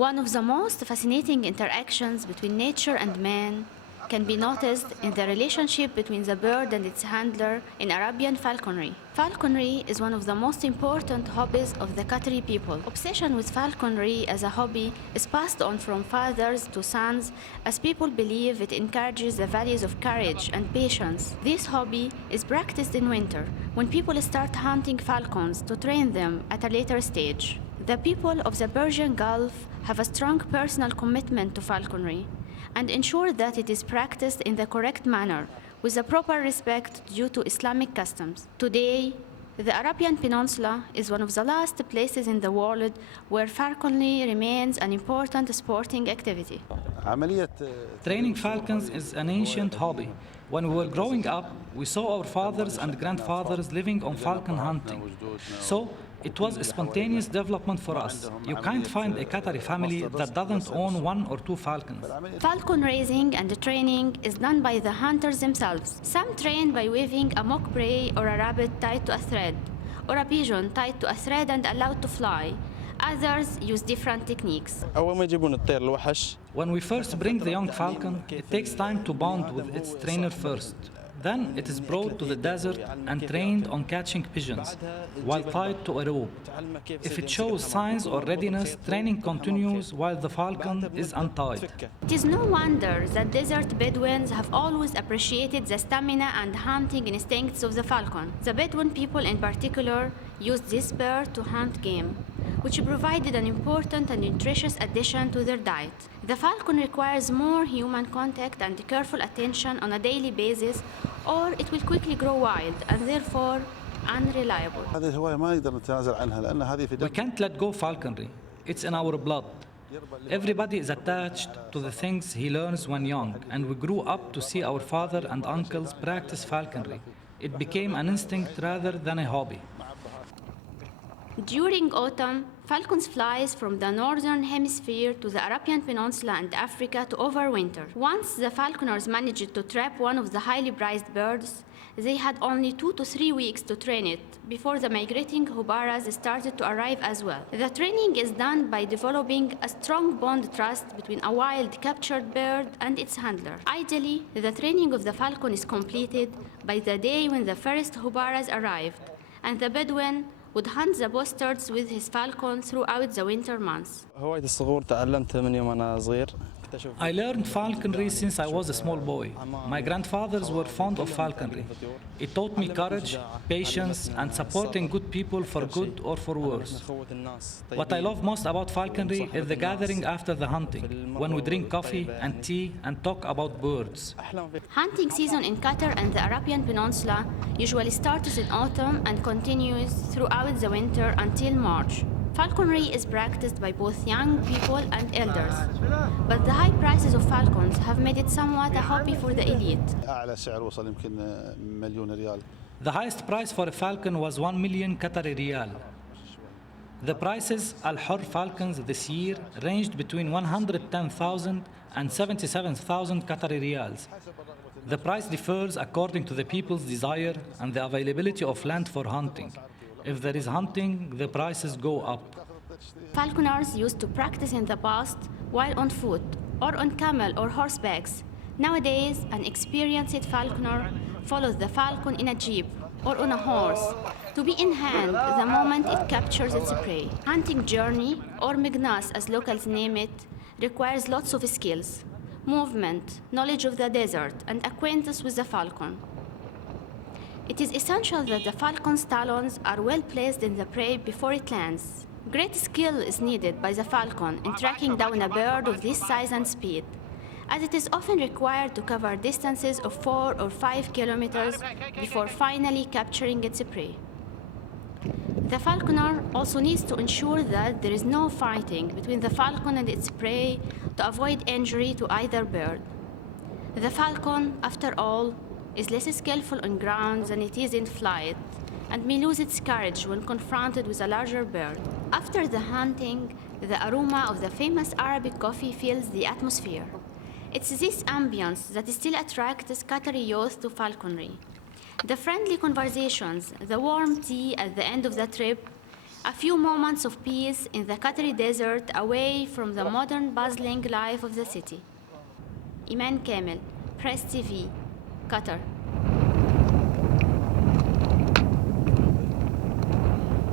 One of the most fascinating interactions between nature and man can be noticed in the relationship between the bird and its handler in Arabian falconry. Falconry is one of the most important hobbies of the Qatari people. Obsession with falconry as a hobby is passed on from fathers to sons as people believe it encourages the values of courage and patience. This hobby is practiced in winter when people start hunting falcons to train them at a later stage. The people of the Persian Gulf have a strong personal commitment to falconry and ensure that it is practiced in the correct manner with the proper respect due to Islamic customs. Today, the Arabian Peninsula is one of the last places in the world where falconry remains an important sporting activity. Training falcons is an ancient hobby. When we were growing up, we saw our fathers and grandfathers living on falcon hunting. So, it was a spontaneous development for us. You can't find a Qatari family that doesn't own one or two falcons. Falcon raising and training is done by the hunters themselves. Some train by waving a mock prey or a rabbit tied to a thread, or a pigeon tied to a thread and allowed to fly. Others use different techniques. When we first bring the young falcon, it takes time to bond with its trainer first. Then it is brought to the desert and trained on catching pigeons while tied to a rope. If it shows signs or readiness, training continues while the falcon is untied. It is no wonder that desert Bedouins have always appreciated the stamina and hunting instincts of the falcon. The Bedouin people in particular used this bird to hunt game, which provided an important and nutritious addition to their diet. The falcon requires more human contact and careful attention on a daily basis, or it will quickly grow wild and therefore unreliable. We can't let go falconry. It's in our blood. Everybody is attached to the things he learns when young, and we grew up to see our father and uncles practice falconry. It became an instinct rather than a hobby. During autumn, falcons flies from the northern hemisphere to the Arabian Peninsula and Africa to overwinter. Once the falconers managed to trap one of the highly prized birds, they had only 2 to 3 weeks to train it before the migrating hubaras started to arrive as well. The training is done by developing a strong bond trust between a wild captured bird and its handler. Ideally, the training of the falcon is completed by the day when the first hubaras arrived, and the Bedouin would hunt the bustards with his falcon throughout the winter months. I learned falconry since I was a small boy. My grandfathers were fond of falconry. It taught me courage, patience, and supporting good people for good or for worse. What I love most about falconry is the gathering after the hunting, when we drink coffee and tea and talk about birds. Hunting season in Qatar and the Arabian Peninsula usually starts in autumn and continues throughout the winter until March. Falconry is practiced by both young people and elders, but the high prices of falcons have made it somewhat a hobby for the elite. The highest price for a falcon was 1 million Qatari riyal. The prices Al-Hur falcons this year ranged between 110,000 and 77,000 Qatari riyals. The price differs according to the people's desire and the availability of land for hunting. If there is hunting, the prices go up. Falconers used to practice in the past while on foot or on camel or horsebacks. Nowadays, an experienced falconer follows the falcon in a jeep or on a horse to be in hand the moment it captures its prey. Hunting journey, or مقناص as locals name it, requires lots of skills, movement, knowledge of the desert, and acquaintance with the falcon. It is essential that the falcon's talons are well placed in the prey before it lands. Great skill is needed by the falcon in tracking down a bird of this size and speed, as it is often required to cover distances of 4 or 5 kilometers before finally capturing its prey. The falconer also needs to ensure that there is no fighting between the falcon and its prey to avoid injury to either bird. The falcon, after all, is less skillful on ground than it is in flight and may lose its courage when confronted with a larger bird. After the hunting, the aroma of the famous Arabic coffee fills the atmosphere. It's this ambience that still attracts Qatari youth to falconry. The friendly conversations, the warm tea at the end of the trip, A few moments of peace in the Qatari desert away from the modern bustling life of the city. إيمان كامل, Press TV, Qatar.